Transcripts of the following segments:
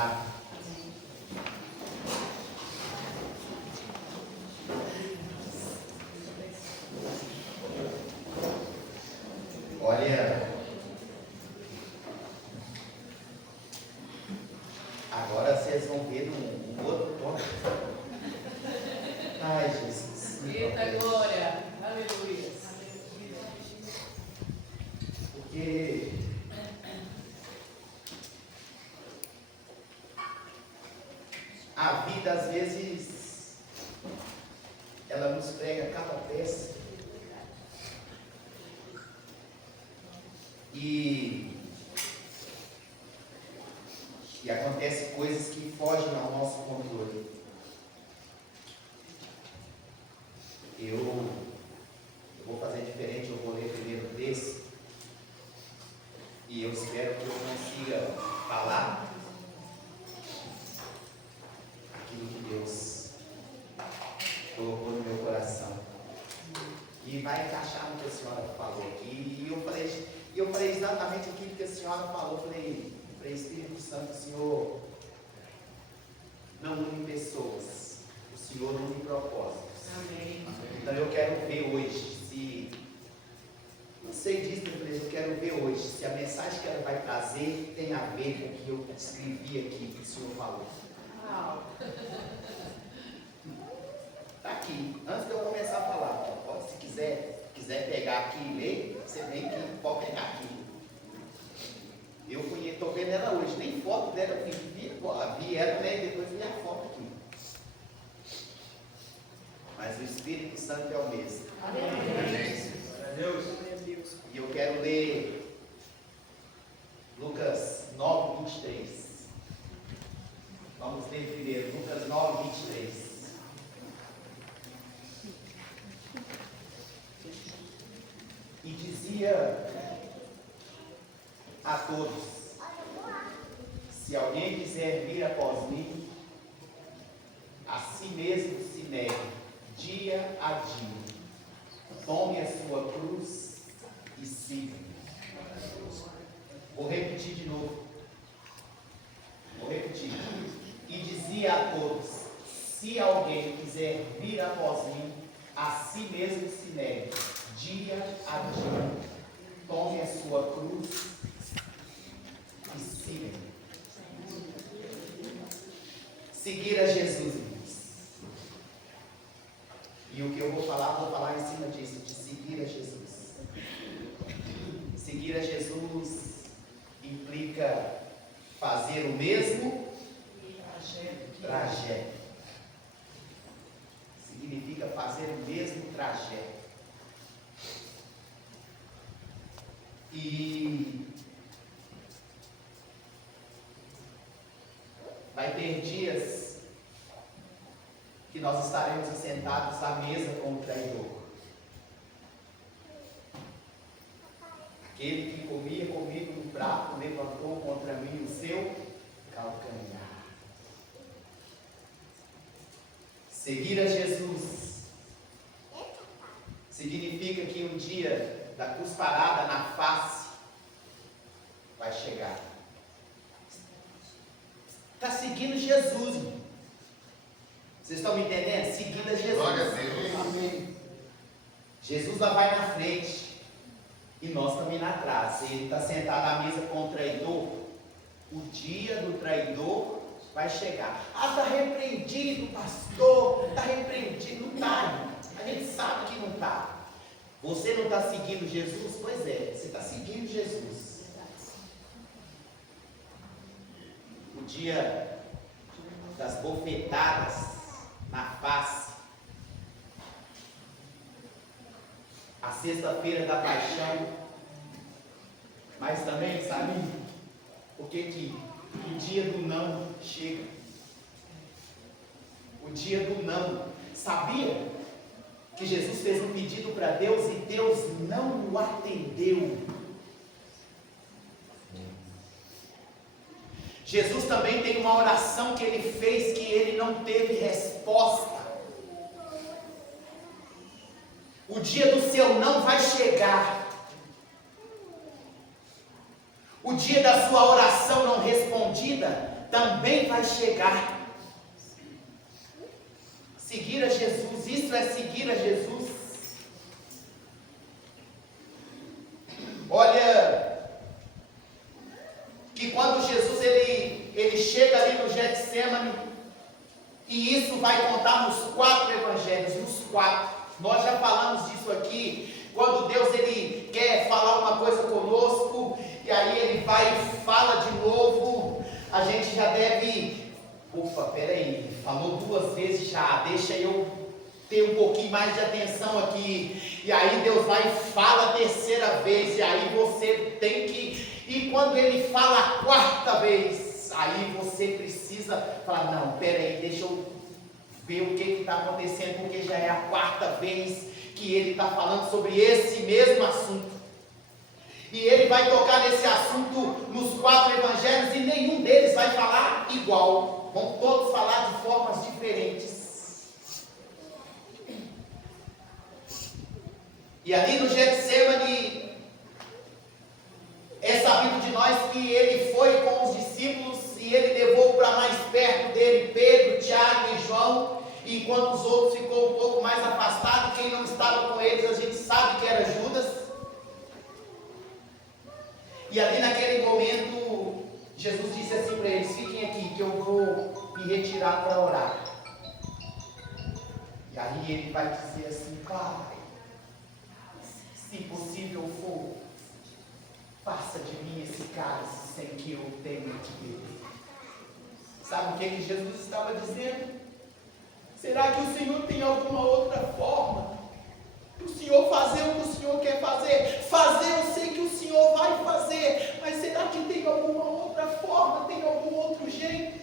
orar. Olha, agora vocês vão ver um outro tom. Ai, Jesus. Eita glória, aleluia. Porque a vida, às vezes, ela nos prega cada peça. E acontece coisas que fogem ao nosso controle. Eu vou fazer diferente, eu vou ler primeiro o texto. E eu espero que eu consiga falar aquilo que Deus colocou no meu coração. E vai encaixar no que a senhora falou aqui. E eu falei exatamente aquilo que a senhora falou. Eu falei, Espírito Santo, o Senhor não une pessoas, o Senhor une propósitos. Amém. Então eu quero ver hoje se, não sei disso, mas eu quero ver hoje se a mensagem que ela vai trazer tem a ver com o que eu escrevi aqui, que o Senhor falou. Está aqui, antes de eu começar a falar, pode, se quiser pegar aqui e ler, você vem aqui, pode pegar aqui. Eu estou vendo ela hoje, nem foto dela eu vi ela, né, e depois vi a foto aqui. Mas o Espírito Santo é o mesmo. Amém. Deus. E eu quero ler Lucas 9, 23. Vamos ler primeiro, Lucas 9, 23. E dizia a todos: se alguém quiser vir após mim, a si mesmo se negue, dia a dia. Tome a sua cruz e siga-me. Vou repetir de novo. E dizia a todos: se alguém quiser vir após mim, a si mesmo se negue, dia a dia. Tome a sua cruz e siga-me. Seguir a Jesus, irmãos. E o que eu vou falar em cima disso, de seguir a Jesus. Seguir a Jesus implica fazer o mesmo trajeto. Significa fazer o mesmo trajeto. E vai ter dias que nós estaremos sentados à mesa com o traidor. Aquele que comia comigo no prato levantou contra mim o seu calcanhar. Seguir a Jesus significa que um dia da cusparada na face vai chegar. Está seguindo Jesus, irmão. Vocês estão me entendendo? Seguindo a Jesus. Glória a Deus. Amém. Jesus lá vai na frente e nós também atrás. Ele está sentado à mesa com o traidor. O dia do traidor vai chegar. Ah, está repreendido, pastor. Está repreendido. Não está, irmão. A gente sabe que não está. Você não está seguindo Jesus? Pois é, você está seguindo Jesus. O dia das bofetadas na face. A sexta-feira da paixão. Mas também, sabe, o que o dia do não chega? O dia do não. Sabia que Jesus fez um pedido para Deus e Deus não o atendeu? Jesus também tem uma oração que ele fez que ele não teve resposta. O dia do seu não vai chegar. O dia da sua oração não respondida também vai chegar. Seguir a Jesus, isso é seguir a Jesus. Olha, que quando Jesus ele chega ali no Getsemane, e isso vai contar nos 4 evangelhos, nos 4. Nós já falamos disso aqui, quando Deus ele quer falar uma coisa conosco, e aí ele vai e fala de novo, a gente já deve, peraí, falou 2 vezes já, deixa eu ter um pouquinho mais de atenção aqui, e aí Deus vai e fala a 3ª vez, e aí você tem que, e quando ele fala a 4ª vez, aí você precisa falar, não, peraí, deixa eu ver o que está acontecendo, porque já é a 4ª vez que ele está falando sobre esse mesmo assunto. E ele vai tocar nesse assunto nos 4 evangelhos, e nenhum deles vai falar igual, vão todos falar de formas diferentes. E ali no Getsemane, é sabido de nós que ele foi com os discípulos e ele levou para mais perto dele Pedro, Tiago e João, e enquanto os outros ficou um pouco mais afastado, quem não estava com eles a gente sabe que era Judas. E ali naquele momento, Jesus disse assim para eles, fiquem aqui que eu vou me retirar para orar. E aí ele vai dizer assim, Pai, se possível for, faça de mim esse cálice sem que eu tenha que beber. Sabe o que Jesus estava dizendo? Será que o Senhor tem alguma outra forma? O Senhor fazer o que o Senhor quer fazer? Fazer eu sei que o Senhor vai fazer, mas será que tem alguma outra forma? Tem algum outro jeito?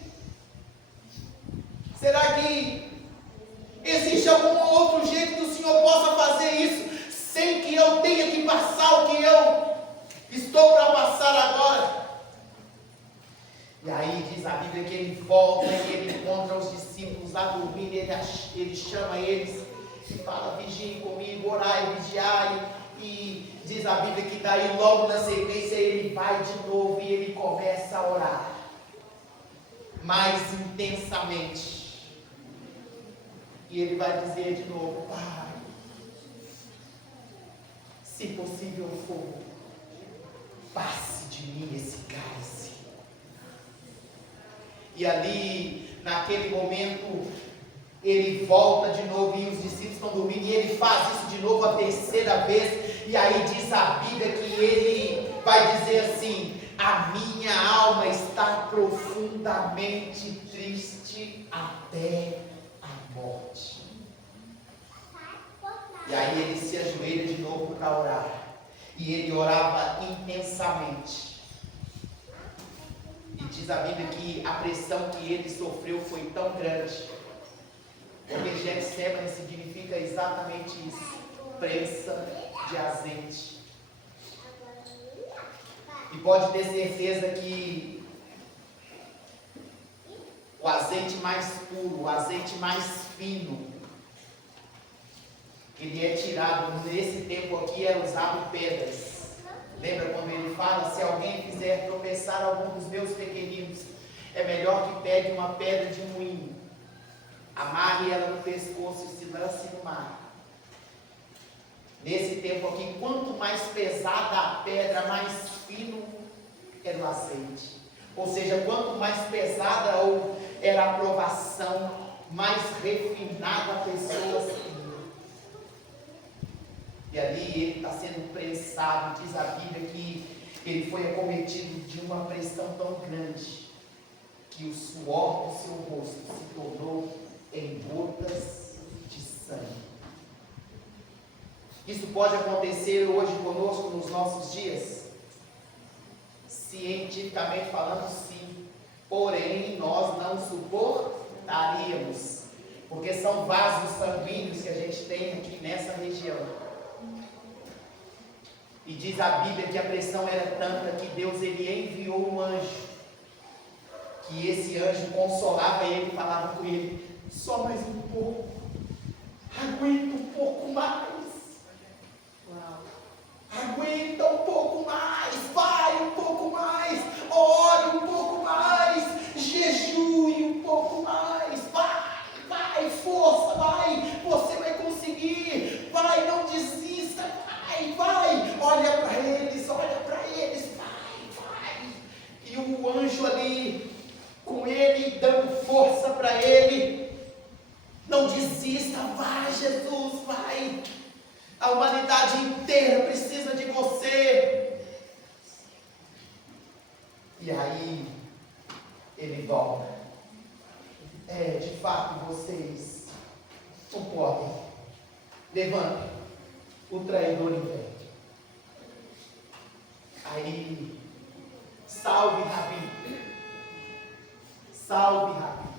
Será que existe algum outro jeito que o Senhor possa fazer isso sem que eu tenha que passar o que eu estou para passar agora? E aí diz a Bíblia que ele volta e ele encontra os discípulos lá dormindo, ele chama eles e fala, vigiem comigo, orai, vigiai, e diz a Bíblia que daí logo na sequência ele vai de novo e ele começa a orar, mais intensamente, e ele vai dizer de novo, Pai, se possível for, passe de mim esse cálice. E ali, naquele momento, ele volta de novo e os discípulos estão dormindo e ele faz isso de novo a 3ª vez. E aí diz a Bíblia que ele vai dizer assim, a minha alma está profundamente triste até a morte. E aí ele se ajoelha de novo para orar. E ele orava intensamente. E diz a Bíblia que a pressão que ele sofreu foi tão grande, porque Getsemane significa exatamente isso, prensa de azeite. E pode ter certeza que o azeite mais puro, o azeite mais fino, ele é tirado, nesse tempo aqui era usado pedras. Lembra quando ele fala, se alguém fizer tropeçar algum dos meus pequeninos, é melhor que pegue uma pedra de moinho, amarre ela no pescoço e se lance no mar. Nesse tempo aqui, quanto mais pesada a pedra, mais fino era o azeite. Ou seja, quanto mais pesada era a provação, mais refinada a pessoa seria. E ali ele está sendo prensado, diz a Bíblia que ele foi acometido de uma pressão tão grande, que o suor do seu rosto se tornou em gotas de sangue. Isso pode acontecer hoje conosco nos nossos dias? Cientificamente falando, sim. Porém, nós não suportaríamos, porque são vasos sanguíneos que a gente tem aqui nessa região. E diz a Bíblia que a pressão era tanta que Deus ele enviou um anjo, que esse anjo consolava ele e falava com ele, só mais um pouco, aguenta um pouco mais, aguenta um pouco mais, vai um pouco mais, ore um pouco mais, E aí ele volta. De fato, vocês não podem. Levante o traidor em pé. Aí, salve Rabi. Salve Rabi.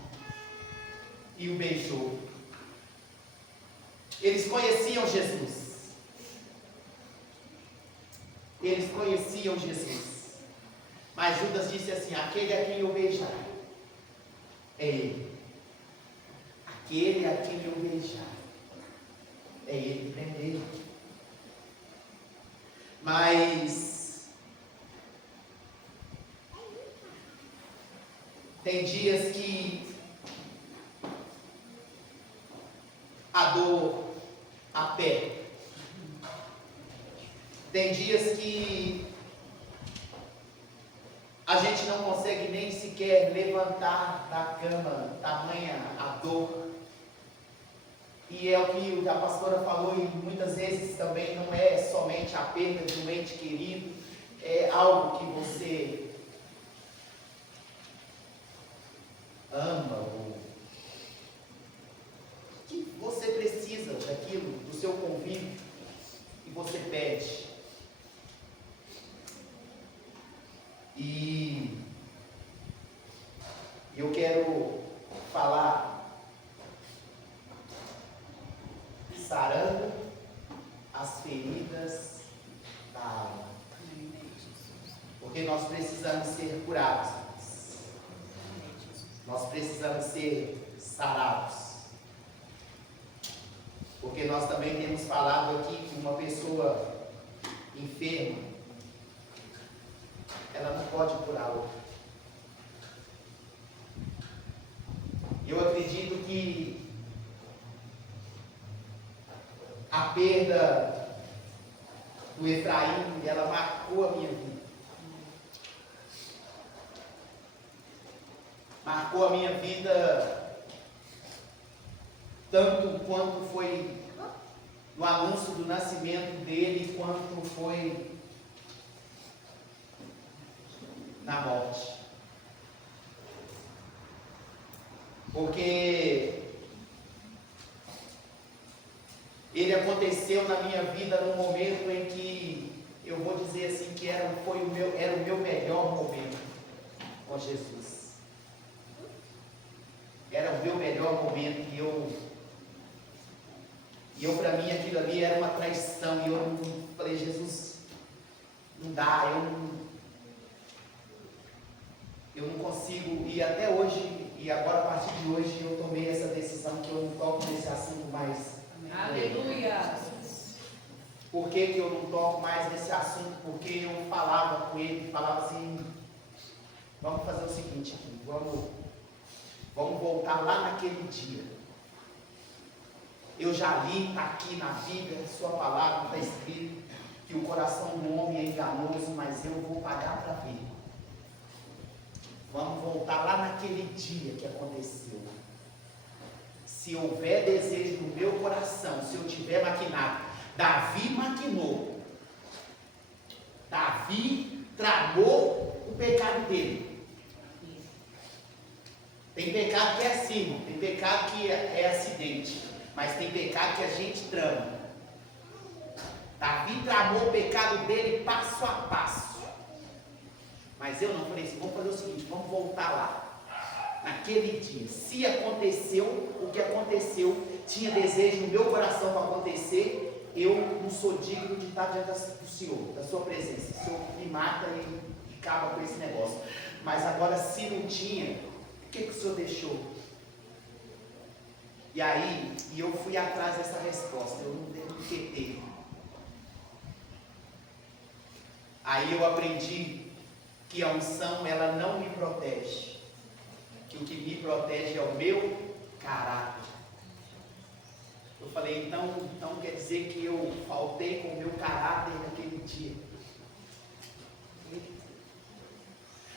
E o beijou. Eles conheciam Jesus. Eles conheciam Jesus. Mas Judas disse assim: aquele a quem eu beijar é ele. Aquele a quem eu beijar é ele, prender. Mas tem dias que a dor aperta. Tem dias que a gente não consegue nem sequer levantar da cama, tamanha a dor. E é o que a pastora falou, e muitas vezes também não é somente a perda de um ente querido, é algo que você ama, ou que você precisa daquilo, do seu convívio, e você pede. E eu quero falar sarando as feridas da alma. Porque nós precisamos ser curados. Nós precisamos ser sarados. Porque nós também temos falado aqui que uma pessoa enferma, ela não pode curar outra. Eu acredito que a perda do Efraim, ela marcou a minha vida. Marcou a minha vida tanto quanto foi no anúncio do nascimento dele, quanto foi na morte. Porque ele aconteceu na minha vida num momento em que, eu vou dizer assim, que era o meu melhor momento com Jesus. Era o meu melhor momento, e eu para mim aquilo ali era uma traição, e eu falei: Jesus, não dá, eu não consigo, e até hoje, e agora a partir de hoje eu tomei essa decisão que eu não toco nesse assunto mais. Aleluia! Por que eu não toco mais nesse assunto? Porque eu falava com ele, falava assim: vamos fazer o seguinte aqui, vamos voltar lá naquele dia. Eu já li, está aqui na Bíblia, sua palavra, está escrito que o coração do homem é enganoso, mas eu vou pagar para ver. Vamos voltar lá naquele dia que aconteceu. Se houver desejo no meu coração, se eu tiver maquinado, Davi maquinou. Davi tramou o pecado dele. Tem pecado que é assim, tem pecado que é acidente, mas tem pecado que a gente trama. Davi tramou o pecado dele passo a passo. Mas eu não falei assim: vamos fazer o seguinte, vamos voltar lá, naquele dia. Se aconteceu o que aconteceu, tinha desejo no meu coração para acontecer, eu não sou digno de estar diante do Senhor, da sua presença. O Senhor me mata e acaba com esse negócio. Mas agora, se não tinha, o que o Senhor deixou? E aí, eu fui atrás dessa resposta, eu não devo ter. Aí eu aprendi que a unção, ela não me protege, que o que me protege é o meu caráter. Eu falei: então quer dizer que eu faltei com o meu caráter naquele dia.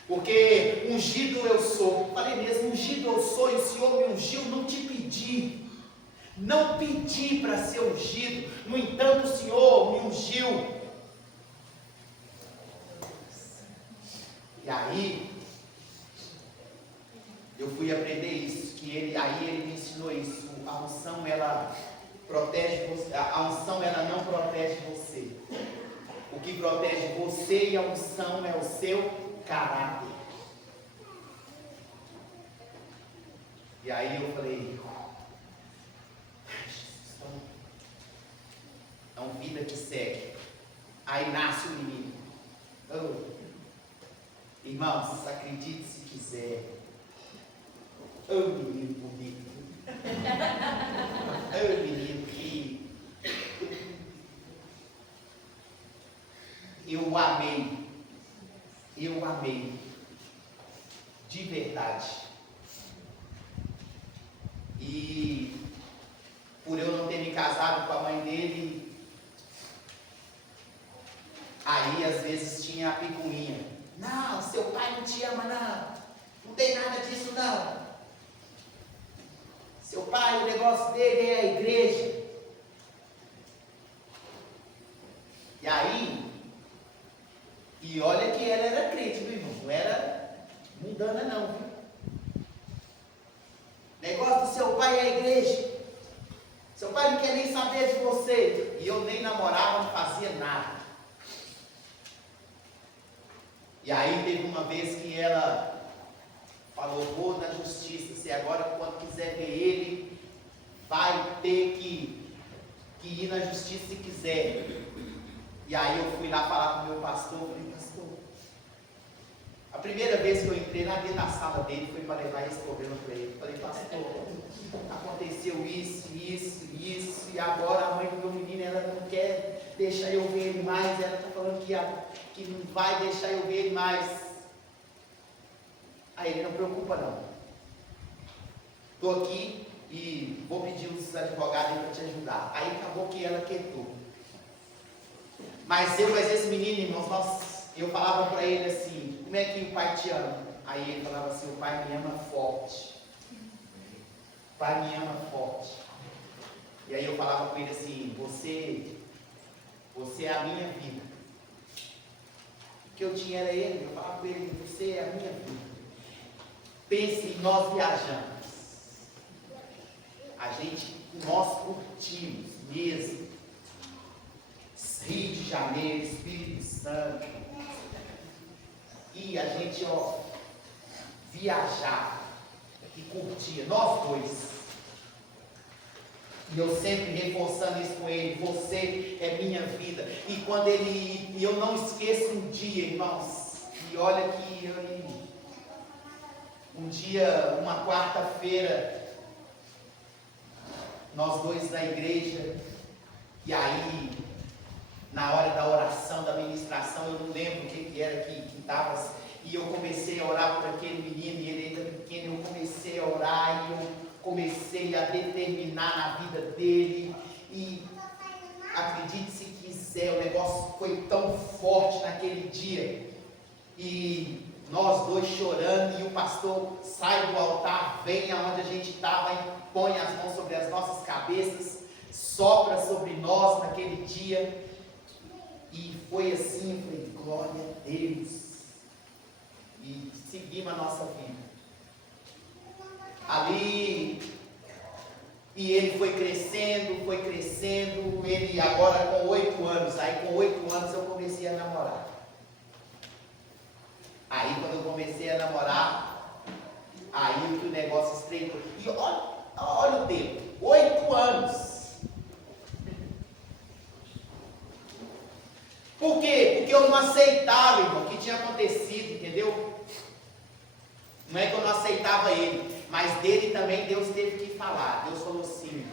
Porque ungido eu sou. Falei mesmo: ungido eu sou, e o Senhor me ungiu, não te pedi. Não pedi para ser ungido. No entanto, o Senhor me ungiu. E aí, eu fui aprender isso, aí ele me ensinou isso. A unção, ela protege você, a unção, ela não protege você. O que protege você e a unção é o seu caráter. E aí eu falei, então vida que segue. Aí nasce o menino. Oh, irmãos, acredite se quiser. Oh, menino bonito. Oh, menino que eu amei. Eu amei. De verdade. E por eu não ter me casado com a mãe dele, aí às vezes tinha a picuinha. Não, seu pai não te ama não. Não tem nada disso não. Seu pai, o negócio dele é a igreja. E aí, e olha que ela era crente, viu, irmão? Não era mundana não, viu? Negócio do seu pai é a igreja. Seu pai não quer nem saber de você. E eu nem namorava, não fazia nada. E aí teve uma vez que ela falou, vou na justiça, se agora quando quiser ver ele, vai ter que ir na justiça se quiser. E aí eu fui lá falar com o meu pastor, falei, pastor, a primeira vez que eu entrei lá dentro da sala dele foi para levar esse problema para ele. Falei, pastor, aconteceu isso, e agora a mãe do meu menino, ela não quer deixar eu ver ele mais, ela está falando que não vai deixar eu ver ele mais. Aí ele, não preocupa não. Estou aqui e vou pedir os advogados para te ajudar. Aí acabou que ela quietou. Mas esse menino, irmãos, eu falava para ele assim, como é que o pai te ama? Aí ele falava assim, o pai me ama forte. O pai me ama forte. E aí eu falava com ele assim, você é a minha vida. O que eu tinha era ele, eu falava com ele, você é a minha vida. Pense, nós viajamos. Nós curtimos mesmo. Rio de Janeiro, Espírito Santo. E a gente, viajava e curtia, nós dois. E eu sempre reforçando isso com ele, você é minha vida. E quando eu não esqueço um dia, irmãos, e olha que um dia, uma quarta-feira, nós dois na igreja, e aí, na hora da oração, da ministração, eu não lembro o que era que estava, e eu comecei a orar por aquele menino, e ele ainda pequeno, eu comecei a orar, e eu comecei a determinar na vida dele, e acredite se quiser, o negócio foi tão forte naquele dia, e nós dois chorando, e o pastor sai do altar, vem aonde a gente estava, e põe as mãos sobre as nossas cabeças, sopra sobre nós naquele dia, e foi assim, eu falei, glória a Deus, e seguimos a nossa vida. Ali, e ele foi crescendo, ele agora com 8 anos, aí com 8 anos eu comecei a namorar. Aí quando eu comecei a namorar, aí que o negócio estreitou. E olha o tempo, 8 anos. Por quê? Porque eu não aceitava, irmão, o que tinha acontecido, entendeu? Não é que eu não aceitava ele, mas dele também Deus teve que falar. Deus falou assim,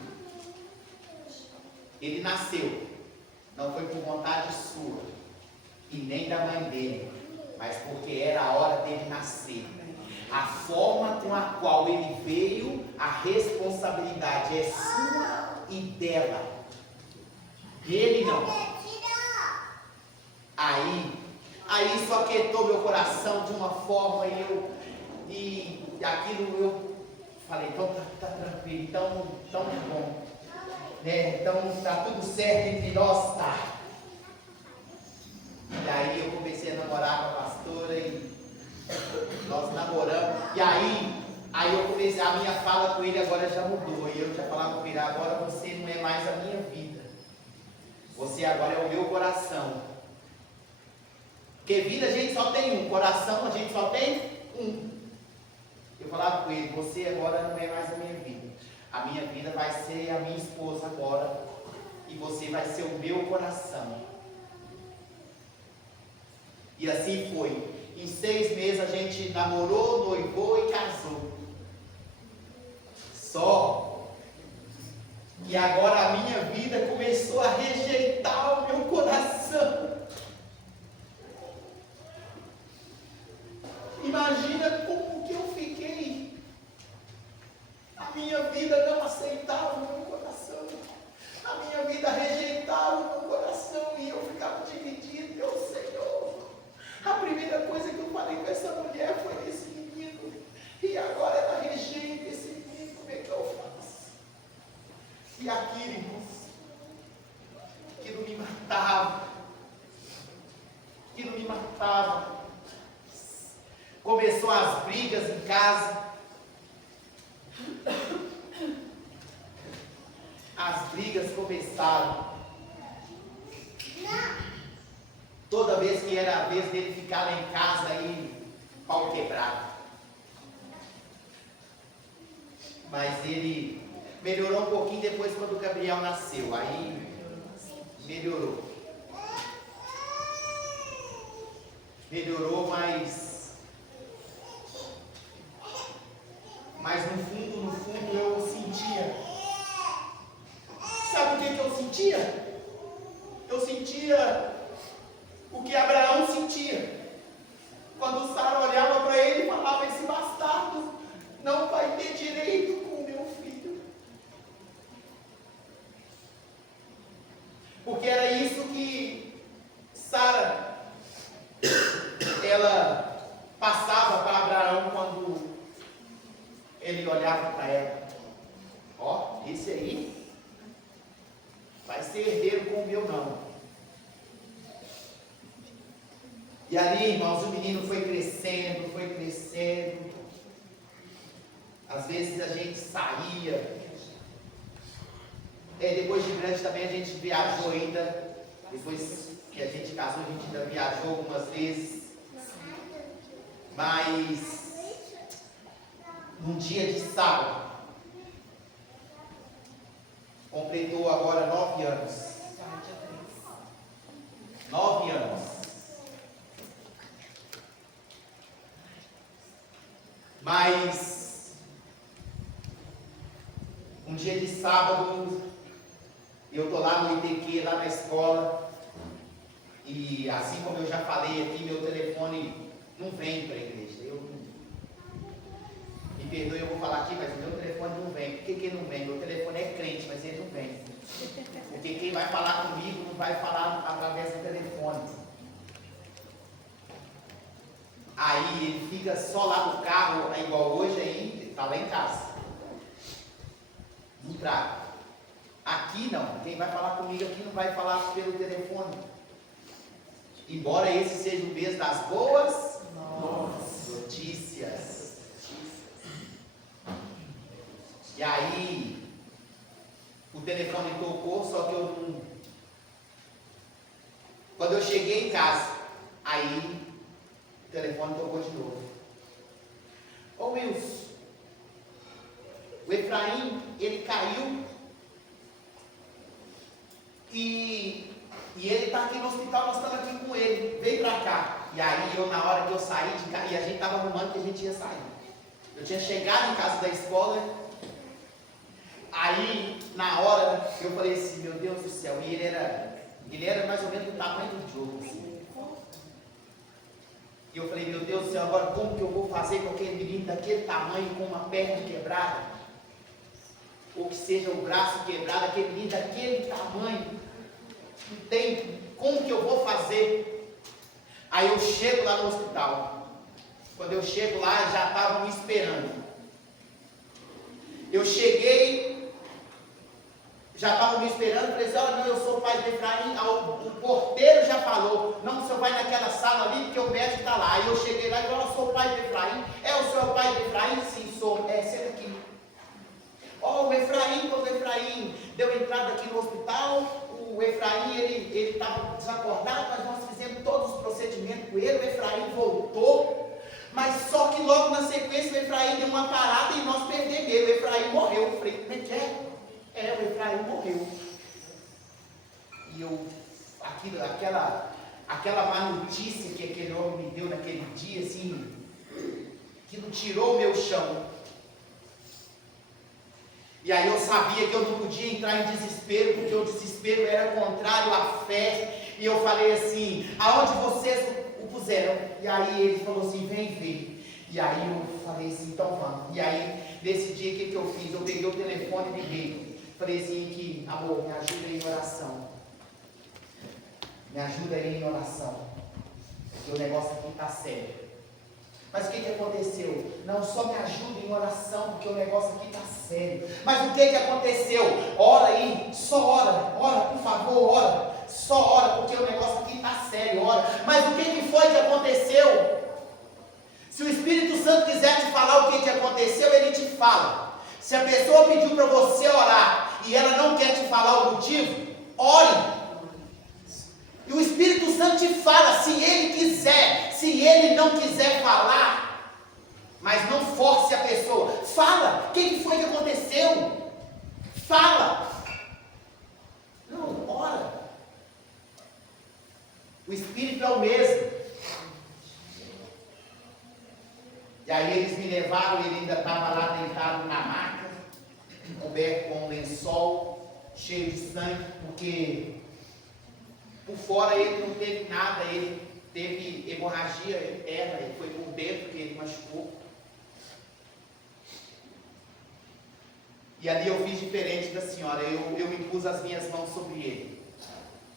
ele nasceu, não foi por vontade sua, e nem da mãe dele, mas porque era a hora dele nascer. A forma com a qual ele veio, a responsabilidade é sua e dela. Ele não. Aí isso aquietou meu coração de uma forma e aquilo eu falei, então tá tranquilo, então bom, né? Então tá tudo certo entre nós, tá? E aí eu comecei a namorar com a pastora e E aí eu comecei, a minha fala com ele agora já mudou. E eu já falava com ele, agora você não é mais a minha vida. Você agora é o meu coração. Porque vida a gente só tem um, coração a gente só tem um. Eu falava com ele, você agora não é mais a minha vida. A minha vida vai ser a minha esposa agora. E você vai ser o meu coração. E assim foi. Em 6 meses a gente namorou, noivou e casou. Só que agora a minha vida começou a rejeitar o meu coração. Imagina como que eu fiquei. A minha vida não aceitava o meu coração. A minha vida rejeitava o meu coração. E eu ficava dividido, meu Senhor. A primeira coisa que eu falei com essa mulher foi esse menino. E agora ela rejeita esse menino. Como é que eu faço? E aquilo, irmãos, aquilo me matava. Aquilo me matava. Começou as brigas em casa. As brigas começaram. Toda vez que era a vez dele ficar lá em casa, aí pau quebrado. Mas ele melhorou um pouquinho depois quando o Gabriel nasceu. Aí melhorou. Melhorou, mas no fundo eu sentia. Sabe o que eu sentia? Eu sentia o que Abraão sentia. Quando Sara olhava para ele e falava, esse bastardo não vai ter direito com o meu filho. Porque era isso que Sara, ela passava para Abraão quando ele olhava para ela. Ó, esse aí vai ser herdeiro com o meu não. E ali, irmãos, o menino foi crescendo, foi crescendo. Às vezes a gente saía. Depois de grande também a gente viajou ainda. Depois que a gente casou, a gente ainda viajou algumas vezes. Mas num dia de sábado, completou agora 9 anos. 9 anos. Mas um dia de sábado, eu estou lá no ITQ, lá na escola, e assim como eu já falei aqui, meu telefone não vem para a igreja. Me perdoe, eu vou falar aqui, mas o meu telefone não vem. Por que não vem? Meu telefone é crente, mas ele não vem. Porque quem vai falar comigo não vai falar através do telefone. Aí ele fica só lá no carro, é igual hoje aí, está lá em casa. Não traga. Aqui não, quem vai falar comigo aqui não vai falar pelo telefone. Embora esse seja o mês das boas notícias. E aí, o telefone tocou, só que eu não... Quando eu cheguei em casa, aí o telefone tocou de novo. Ô Wilson, o Efraim, ele caiu e ele está aqui no hospital, nós estamos aqui com ele, vem pra cá. E aí eu, na hora que eu saí de casa, e a gente estava arrumando que a gente ia sair. Eu tinha chegado em casa da escola, aí na hora eu falei assim, meu Deus do céu, e ele era mais ou menos do tamanho do Diogo, assim. E eu falei, meu Deus do céu, agora como que eu vou fazer com aquele menino daquele tamanho, com uma perna quebrada? Ou que seja o braço quebrado, aquele menino daquele tamanho, não tem, como que eu vou fazer? Aí eu chego lá no hospital. Quando eu chego lá, já estavam me esperando. Eu cheguei, já estavam me esperando, falei assim, olha, não, eu sou o pai de Efraim. O porteiro já falou, não, o senhor vai naquela sala ali, porque o médico está lá. Aí eu cheguei lá e falei, eu sou o pai de Efraim. É o senhor pai de Efraim? deu entrada aqui no hospital. O Efraim, ele estava desacordado, mas nós fizemos todos os procedimentos com ele. O Efraim voltou, mas só que logo na sequência o Efraim deu uma parada e nós perdemos ele. O Efraim morreu. Eu falei, como é que é? O Efraim morreu. E eu, aquela má notícia que aquele homem me deu naquele dia, assim, que não tirou o meu chão. E aí eu sabia que eu não podia entrar em desespero, porque o desespero era contrário à fé. E eu falei assim, aonde vocês o puseram? E aí ele falou assim, vem ver. E aí eu falei assim, então vamos. E aí, nesse dia, o que eu fiz? Eu peguei o telefone e liguei. Falei assim, amor, me ajuda aí em oração. Me ajuda aí em oração. Porque o negócio aqui está sério. Mas o que aconteceu? Não só me ajuda em oração, porque o negócio aqui está sério. Mas o que aconteceu? Ora aí, só ora, por favor, ora. Só ora, porque o negócio aqui está sério, ora. Mas o que foi que aconteceu? Se o Espírito Santo quiser te falar o que aconteceu, ele te fala. Se a pessoa pediu para você orar e ela não quer te falar o motivo, ore. E o Espírito Santo te fala, se ele quiser, se ele não quiser falar, mas não force a pessoa, fala, o que foi que aconteceu? Fala, não, ora, o Espírito é o mesmo. E aí eles me levaram, ele ainda estava lá deitado na maca, coberto com um lençol, cheio de sangue, porque por fora ele não teve nada, ele teve hemorragia interna, ele foi por dentro que ele machucou. E ali eu fiz diferente da senhora, eu impus as minhas mãos sobre ele.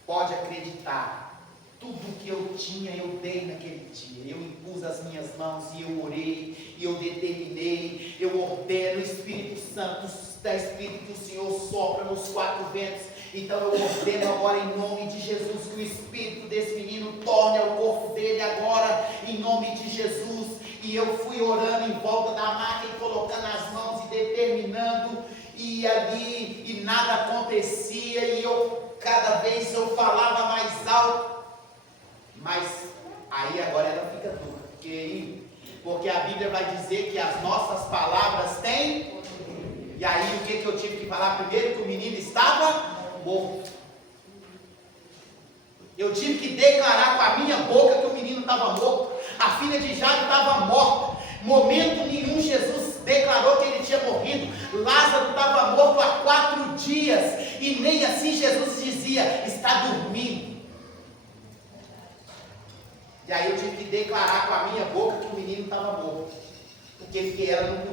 Pode acreditar, tudo que eu tinha eu dei naquele dia. Eu impus as minhas mãos e eu orei, e eu determinei, eu ordeno o Espírito Santo, está escrito que o Senhor sopra nos quatro ventos. Então eu ordeno agora em nome de Jesus que o espírito desse menino torne ao corpo dele agora, em nome de Jesus. E eu fui orando em volta da maca e colocando as mãos e determinando, e ali, e nada acontecia, e cada vez eu falava mais alto, mas aí agora ela fica dura, porque a Bíblia vai dizer que as nossas palavras têm, e aí o que eu tive que falar primeiro? Que o menino estava morto. Eu tive que declarar com a minha boca que o menino estava morto. A filha de Jairo estava morta. Momento nenhum Jesus declarou que ele tinha morrido. Lázaro estava morto há 4 dias. E nem assim Jesus dizia, está dormindo. E aí eu tive que declarar com a minha boca que o menino estava morto. Porque ela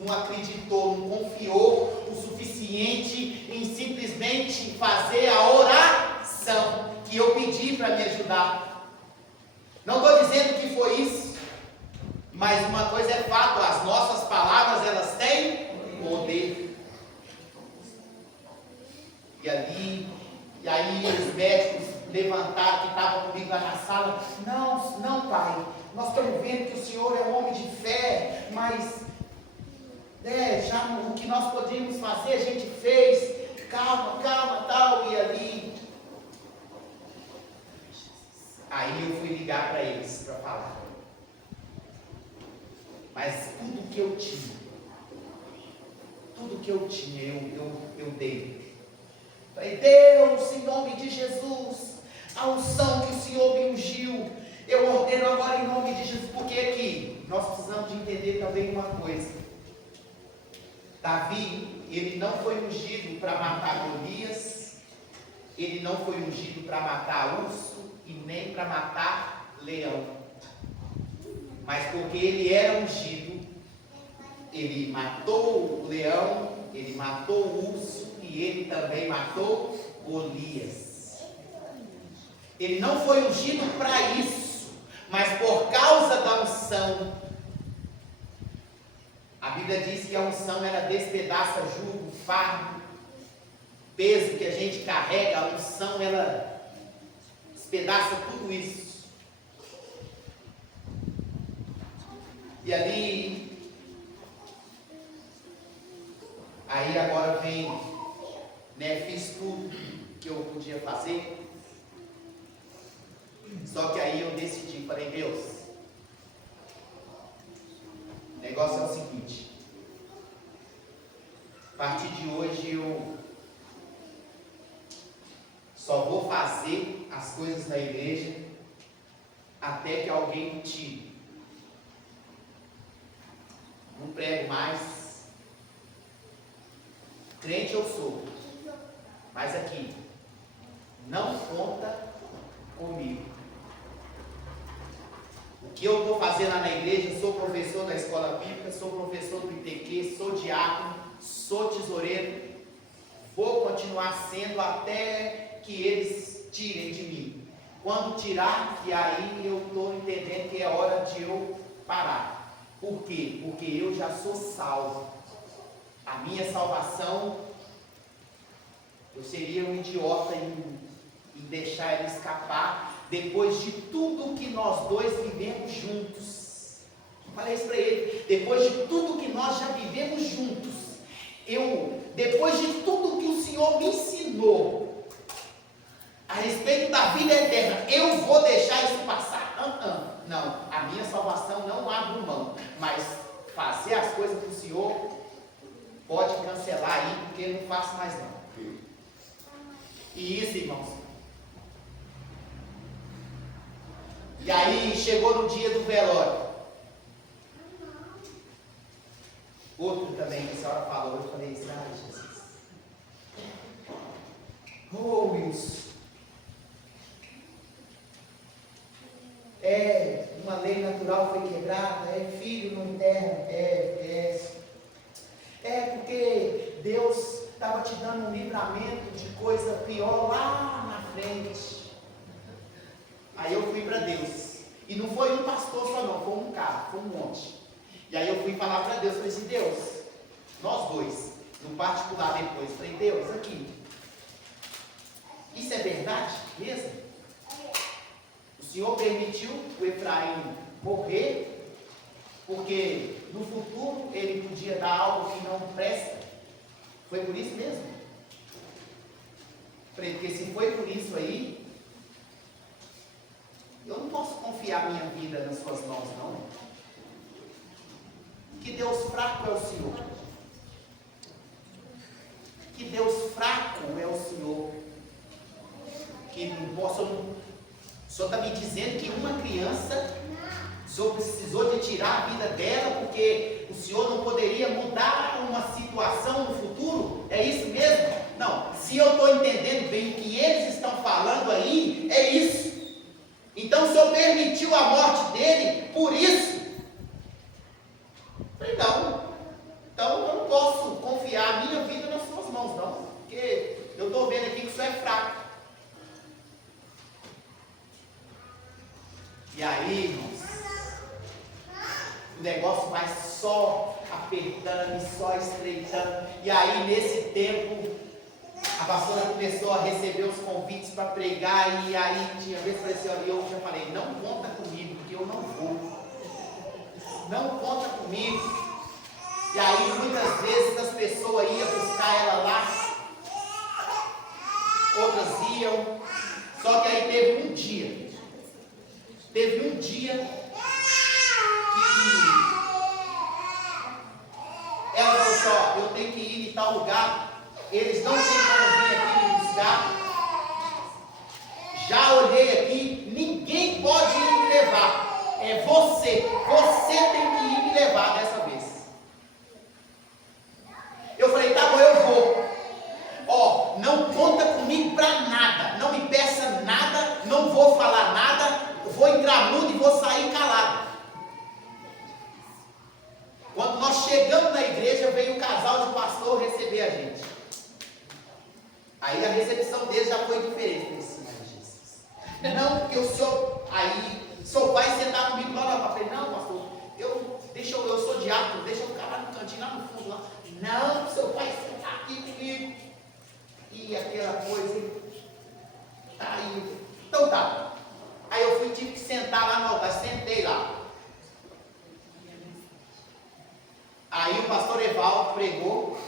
não acreditou, não confiou o suficiente em simplesmente fazer a oração que eu pedi para me ajudar. Não estou dizendo que foi isso, mas uma coisa é fato, as nossas palavras elas têm poder. E aí os médicos levantaram, que estavam comigo lá na sala, não pai, nós estamos vendo que o senhor é um homem de fé, mas já o que nós podíamos fazer, a gente fez, calma, tal, e ali. Aí eu fui ligar para eles, para falar. Mas tudo que eu tinha, eu dei. Falei, Deus, em nome de Jesus, a unção que o Senhor me ungiu, eu ordeno agora em nome de Jesus, porque aqui nós precisamos de entender também uma coisa. Davi, ele não foi ungido para matar Golias, ele não foi ungido para matar urso e nem para matar leão, mas porque ele era ungido, ele matou o leão, ele matou o urso e ele também matou Golias. Ele não foi ungido para isso, mas por causa da unção. A Bíblia diz que a unção ela despedaça jugo, fardo, peso que a gente carrega, a unção ela despedaça tudo isso. E ali, aí agora vem né? Fiz tudo que eu podia fazer. Só que aí eu decidi, falei, Deus, o negócio é o seguinte, a partir de hoje eu só vou fazer as coisas na igreja até que alguém me tire. Não prego mais. Crente eu sou, mas aqui, não conta comigo. O que eu estou fazendo lá na igreja, sou professor da escola bíblica, sou professor do ITQ, sou diácono, sou tesoureiro, vou continuar sendo até que eles tirem de mim. Quando tirar, que aí eu estou entendendo que é hora de eu parar. Por quê? Porque eu já sou salvo. A minha salvação, eu seria um idiota em deixar ela escapar, depois de tudo que nós dois vivemos juntos. Falei isso para ele, depois de tudo que nós já vivemos juntos, depois de tudo que o Senhor me ensinou a respeito da vida eterna, eu vou deixar isso passar? Não, a minha salvação não abro mão, mas fazer as coisas para o Senhor pode cancelar aí, porque eu não faço mais não. E isso, irmãos. E aí chegou no dia do velório. Outro também que a senhora falou, eu falei, ai Jesus. Oh Wilson. Uma lei natural foi quebrada, filho não enterra, porque Deus estava te dando um livramento de coisa pior lá na frente. Aí eu fui para Deus, e não foi um pastor só não, foi um cara, foi um monte. E aí eu fui falar para Deus, falei assim, Deus, nós dois, no particular depois, falei, Deus, aqui, isso é verdade mesmo? O Senhor permitiu o Efraim morrer, porque no futuro ele podia dar algo que não presta. Foi por isso mesmo? Porque se foi por isso aí, eu não posso confiar minha vida nas suas mãos, não. Que Deus fraco é o Senhor. Que Deus fraco é o Senhor. Que não posso... O Senhor está me dizendo que uma criança, o Senhor precisou de tirar a vida dela, porque o Senhor não poderia mudar uma situação no futuro? É isso mesmo? Não. Se eu estou entendendo bem o que eles estão falando aí, é isso. Então o Senhor permitiu a morte dele por isso? Não. Então eu não posso confiar a minha vida nas suas mãos, não. Porque eu estou vendo aqui que o Senhor é fraco. E aí, irmãos, o negócio vai só apertando e só estreitando. E aí, nesse tempo, a pastora começou a receber os convites para pregar. E aí, tinha vez que eu falei assim, eu já falei, não conta comigo, porque eu não vou. Não conta comigo. E aí, muitas vezes, as pessoas iam buscar ela lá. Outras iam. Só que aí teve um dia que ela falou assim, ó, eu tenho que ir em tal lugar, eles não têm como vir aqui me buscar, já olhei aqui, ninguém pode ir me levar, é você tem que ir me levar dessa vez. Eu falei, tá bom, eu vou. Ó, não conta comigo para nada, não me peça nada, não vou falar nada, vou entrar mudo e vou sair calado. Quando nós chegamos na igreja, veio um casal de pastor receber a gente. Aí a recepção deles já foi diferente. Eu falei assim, Jesus. Não, porque o senhor, aí, o senhor vai sentar comigo lá. Eu falei, não, pastor, eu sou diácono, deixa eu ficar lá no cantinho, lá no fundo. Lá. Não, o senhor vai sentar aqui comigo. E aquela coisa. Aí, então tá. Aí eu tive que sentar lá no altar, sentei lá. Aí o pastor Evaldo pregou,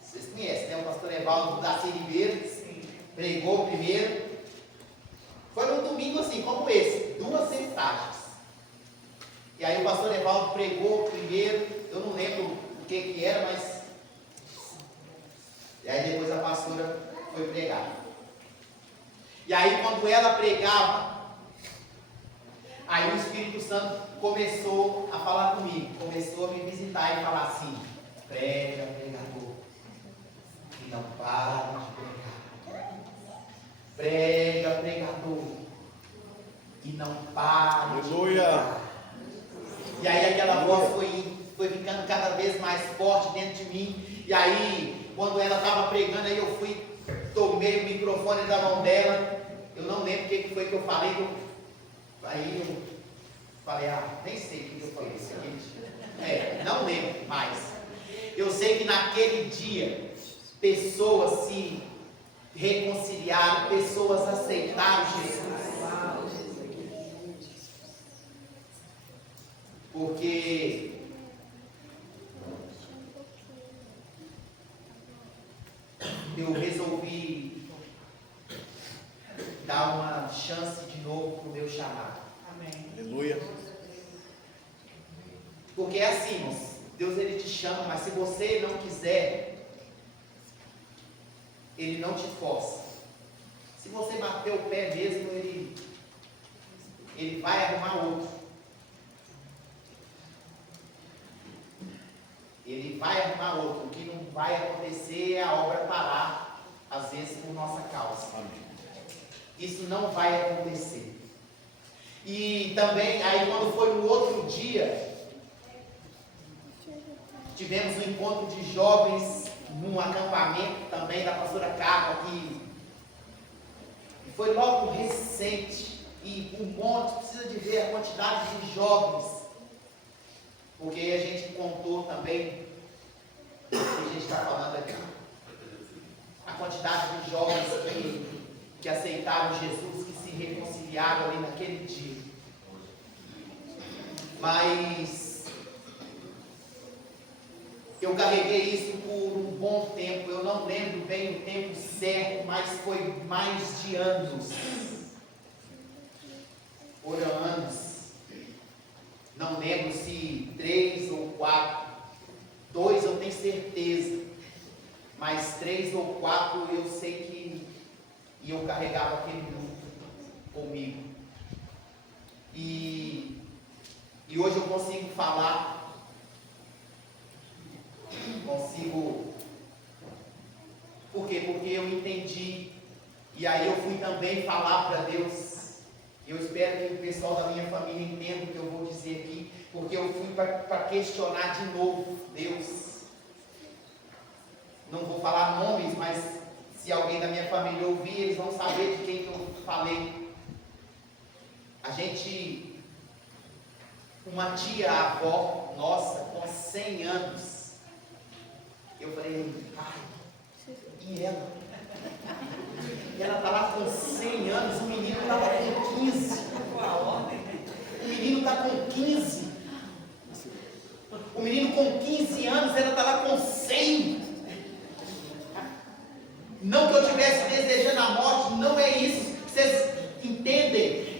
vocês conhecem, né? O pastor Evaldo da Ribeiro, pregou primeiro. Foi num domingo assim, como esse, 2 mensagens. E aí o pastor Evaldo pregou primeiro, eu não lembro o que era, mas... E aí depois a pastora foi pregar. E aí quando ela pregava, aí o Espírito Santo começou a falar comigo, começou a me visitar e falar assim: prega, pregador, e não para de pregar. Prega, pregador, e não para de pregar. E aí aquela voz foi ficando cada vez mais forte dentro de mim. E aí, quando ela estava pregando, aí eu tomei o microfone da mão dela. Eu não lembro o que foi que eu falei. Aí eu falei, nem sei o que eu falei. Não lembro mais. Eu sei que naquele dia, pessoas se reconciliaram, pessoas aceitaram Jesus. Porque eu resolvi dar uma chance de novo para o meu chamado. Amém. Aleluia. Porque é assim, moço, Deus ele te chama, mas se você não quiser, Ele não te força. Se você bater o pé mesmo, Ele vai arrumar outro. Ele vai arrumar outro. O que não vai acontecer é a obra parar, às vezes por nossa causa. Amém. Isso não vai acontecer. E também, aí quando foi no outro dia, tivemos um encontro de jovens num acampamento também da pastora Carla, que foi logo recente, e um monte, precisa de ver a quantidade de jovens, porque a gente contou também, o que a gente está falando aqui, a quantidade de jovens que aceitaram Jesus, que se reconciliaram ali naquele dia. Mas eu carreguei isso por um bom tempo, eu não lembro bem o tempo certo, mas foi mais de anos. Foram anos. Não lembro se 3 ou 4, 2 eu tenho certeza, mas 3 ou 4 eu sei que eu carregava aquele grupo comigo. E hoje eu consigo falar, por quê? Porque eu entendi, e aí eu fui também falar para Deus. Eu espero que o pessoal da minha família entenda o que eu vou dizer aqui, porque eu fui para questionar de novo Deus. Não vou falar nomes, mas se alguém da minha família ouvir, eles vão saber de quem que eu falei. Uma tia-avó nossa, com 100 anos, eu falei, pai, e ela? Ela está lá com 100 anos, o menino estava com 15. O menino está com 15. O menino com 15 anos, ela está lá com 100. Não que eu estivesse desejando a morte, não é isso. Vocês entendem?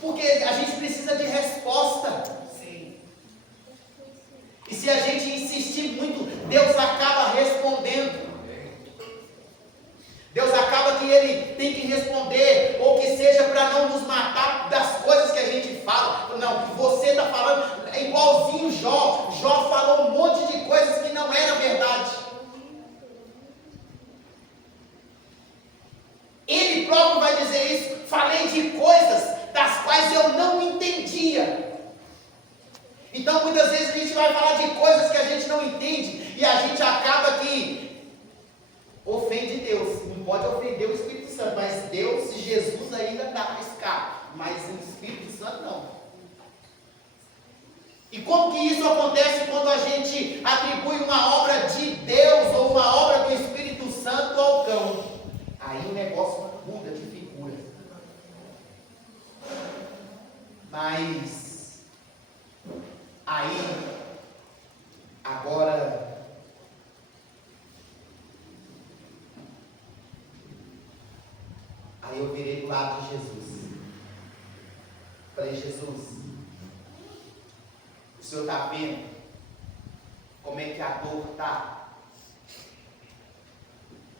Porque a gente precisa de resposta. Sim. E se a gente insistir muito, Deus acaba respondendo. Deus acaba que Ele tem que responder, ou que seja para não nos matar das coisas que a gente fala. Não, que você está falando é igualzinho Jó. Jó falou um monte de coisas que não era verdade. Ele próprio vai dizer isso. Falei de coisas das quais eu não entendia. Então muitas vezes a gente vai falar de coisas que a gente não entende, e a gente acaba que ofende Deus. Não pode ofender o Espírito Santo, mas Deus e Jesus ainda dá para escapar, mas o Espírito Santo não. E como que isso acontece quando a gente atribui uma obra de Deus ou uma obra do Espírito Santo ao cão? Aí o negócio muda de figura. Mas aí agora Aí eu virei do lado de Jesus. Falei, Jesus, o Senhor está vendo como é que a dor está?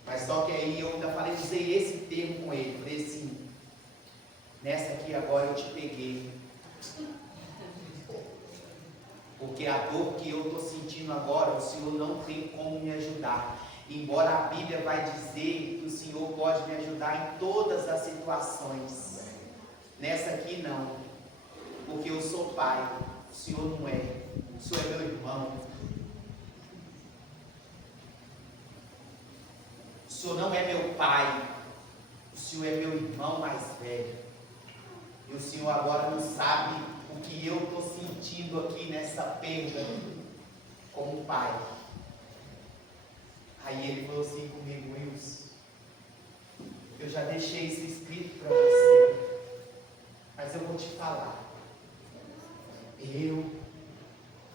Mas só que aí eu ainda falei, usei esse termo com ele. Falei assim, nessa aqui agora eu te peguei. Porque a dor que eu estou sentindo agora, o Senhor não tem como me ajudar. Embora a Bíblia vai dizer que o Senhor pode me ajudar em todas as situações. Nessa aqui não. Porque eu sou pai, o Senhor não é. O Senhor é meu irmão. O Senhor não é meu pai. O Senhor é meu irmão mais velho. E o Senhor agora não sabe o que eu estou sentindo aqui nessa perda como pai. Aí ele falou assim comigo, Wilson, eu já deixei isso escrito para você, mas eu vou te falar. Eu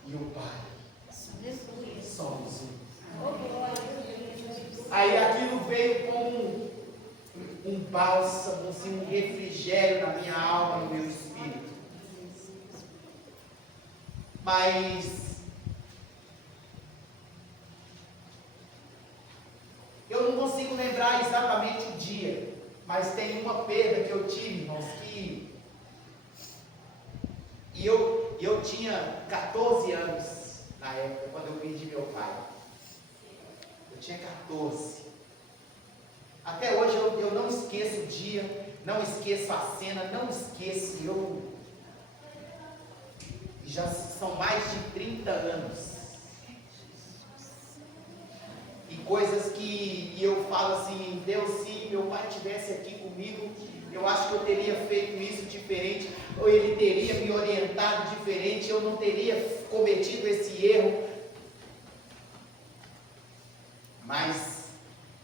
e o Pai somos um. Aí aquilo veio como um bálsamo, assim, um refrigério na minha alma, no meu espírito. Mas eu não consigo lembrar exatamente o dia, mas tem uma perda que eu tive, irmãos, e eu tinha 14 anos na época, quando eu perdi meu pai. Eu tinha 14. Até hoje eu não esqueço o dia, não esqueço a cena, não esqueço. Já são mais de 30 anos. E coisas que eu falo assim, Deus, se meu pai estivesse aqui comigo, eu acho que eu teria feito isso diferente, ou ele teria me orientado diferente, eu não teria cometido esse erro. Mas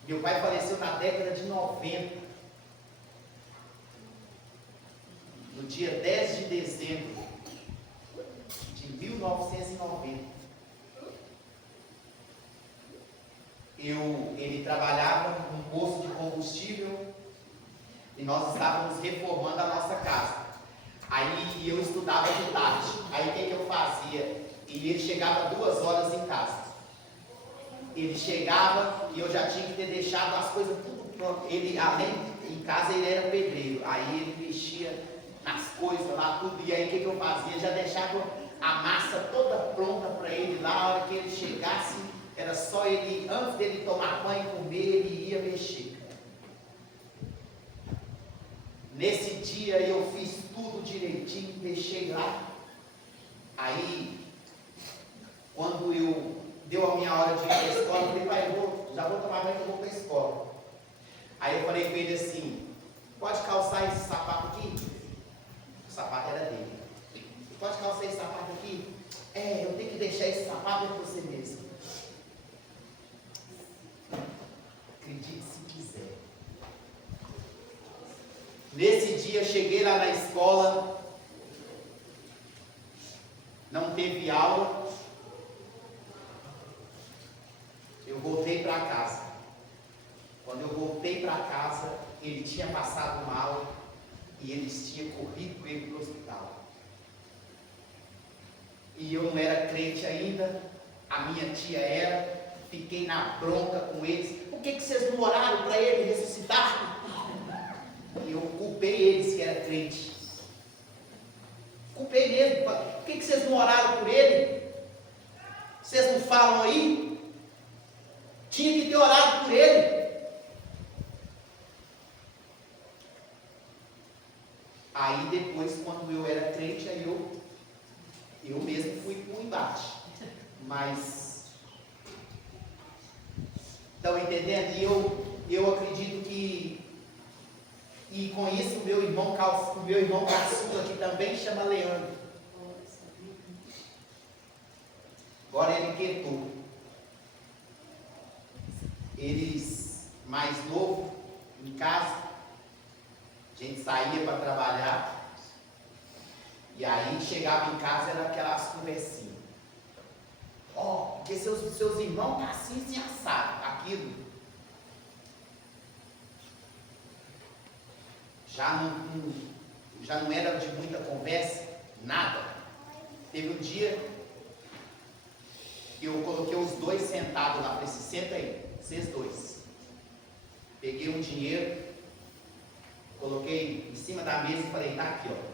meu pai faleceu na década de 90, no dia 10 de dezembro de 1990. Ele trabalhava num posto de combustível e nós estávamos reformando a nossa casa. Aí eu estudava de tarde. Aí o que eu fazia? E ele chegava 2 horas em casa. Ele chegava e eu já tinha que ter deixado as coisas tudo pronto. Ele, além, em casa ele era pedreiro. Aí ele mexia nas coisas lá, tudo. E aí o que eu fazia? Já deixava a massa toda pronta para ele lá. A hora que ele chegasse, era só ele, antes dele tomar banho e comer, ele ia mexer. Nesse dia eu fiz tudo direitinho, deixei lá. Aí, quando deu a minha hora de ir para a escola, eu falei, pai, já vou tomar banho que eu vou para a escola. Aí eu falei com ele assim, pode calçar esse sapato aqui? O sapato era dele. Pode calçar esse sapato aqui? Eu tenho que deixar esse sapato para você mesmo. Acredite se quiser. Nesse dia, cheguei lá na escola, não teve aula, eu voltei para casa. Quando eu voltei para casa, ele tinha passado mal e eles tinham corrido com ele para o hospital. E eu não era crente ainda, a minha tia era, fiquei na bronca com eles. Por que vocês não oraram para ele ressuscitar? E eu culpei eles que era crente. Culpei mesmo. Por que vocês não oraram por ele? Vocês não falam aí? Tinha que ter orado por ele. Aí depois, quando eu era crente, aí eu mesmo fui para o embate. Mas, estão entendendo? E eu acredito que, e com isso o meu irmão caçula, que também chama Leandro. Agora ele quietou. Eles, mais novo, em casa, a gente saía para trabalhar, e aí chegava em casa, era aquelas conversinhas. Porque seus irmãos estão assim, se assado, aquilo. já não era de muita conversa, nada. Teve um dia que eu coloquei os dois sentados lá, falei assim, senta aí, vocês dois. Peguei um dinheiro, coloquei em cima da mesa e falei, tá aqui, ó.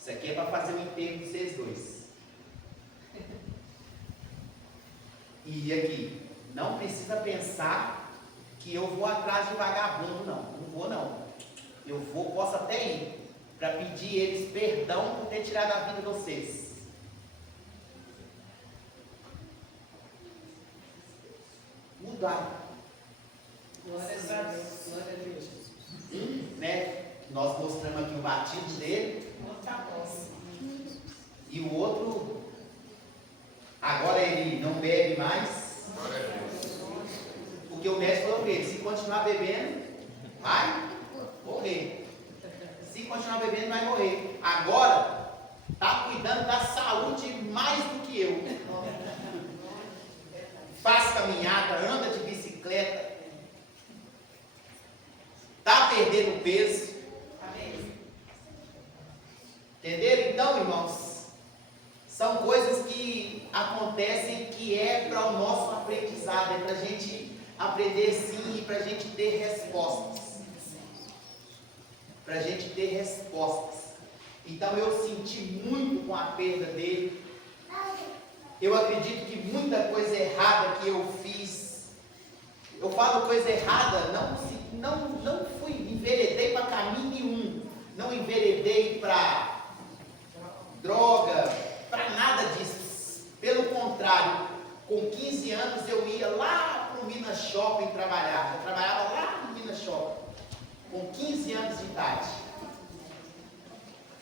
Isso aqui é para fazer o enterro de vocês dois. E aqui, não precisa pensar que eu vou atrás de vagabundo, não. Não vou, não. Eu posso até ir para pedir eles perdão por ter tirado a vida de vocês. Mudaram. Glória a Deus. Glória a Deus. Né? Nós mostramos aqui o batismo dele. Outra voz. E o outro, agora ele não bebe mais. Porque o médico falou para ele, se continuar bebendo, vai morrer. Se continuar bebendo, vai morrer. Agora, está cuidando da saúde mais do que eu. Faz caminhada, anda de bicicleta. Está perdendo peso. Entenderam? Então, irmãos, são coisas que acontecem que é para o nosso aprendizado, é para a gente aprender sim e para a gente ter respostas. Para a gente ter respostas. Então eu senti muito com a perda dele. Eu acredito que muita coisa errada que eu fiz. Eu falo coisa errada, não fui, enveredei para caminho nenhum. Não enveredei para droga, para nada disso. Pelo contrário, com 15 anos eu ia lá para o Minas Shopping trabalhar. Eu trabalhava lá no Minas Shopping, com 15 anos de idade.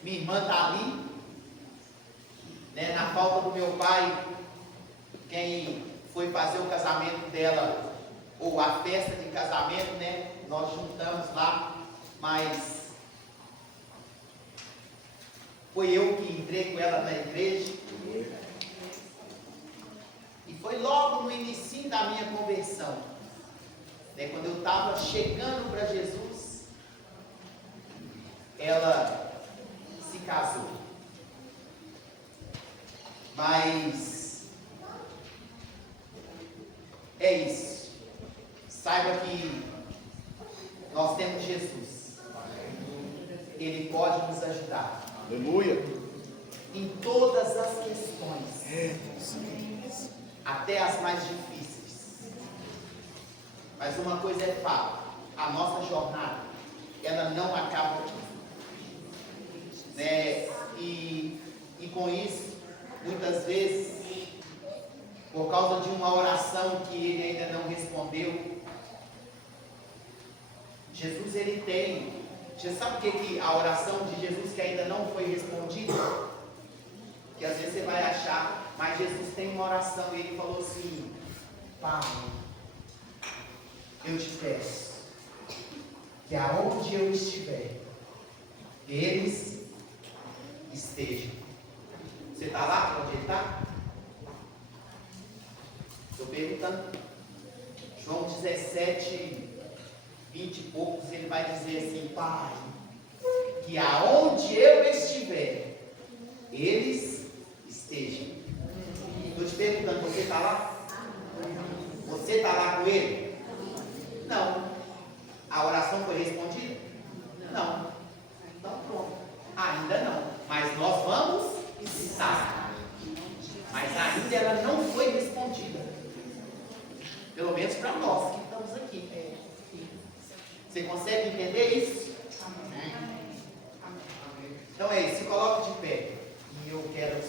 Minha irmã está ali, né, na falta do meu pai, quem foi fazer o casamento dela, ou a festa de casamento, né, nós juntamos lá, mas foi eu que entrei com ela na igreja. E foi logo no início da minha conversão, né, quando eu estava chegando para Jesus, ela se casou. Mas é isso. Saiba que nós temos Jesus. Ele pode nos ajudar. Aleluia. Em todas as questões. Até as mais difíceis. Mas uma coisa é fato. A nossa jornada, ela não acaba aqui. Né? E com isso, muitas vezes, por causa de uma oração que ele ainda não respondeu, Jesus ele tem. Você sabe o que a oração de Jesus que ainda não foi respondida? Que às vezes você vai achar, mas Jesus tem uma oração e ele falou assim: Pai, eu te peço que aonde eu estiver, eles estejam. Você está lá onde ele está? Estou perguntando. João 17, 20 e poucos, ele vai dizer assim: Pai, que aonde eu estiver, eles estejam. Estou te perguntando, você está lá? Você está lá com ele? Não. A oração foi respondida? Não. Então pronto. Ainda não. Mas nós vamos estar. Mas ainda ela não foi respondida. Pelo menos para nós que estamos aqui. Você consegue entender isso? Então é isso. Se coloque de pé. E eu quero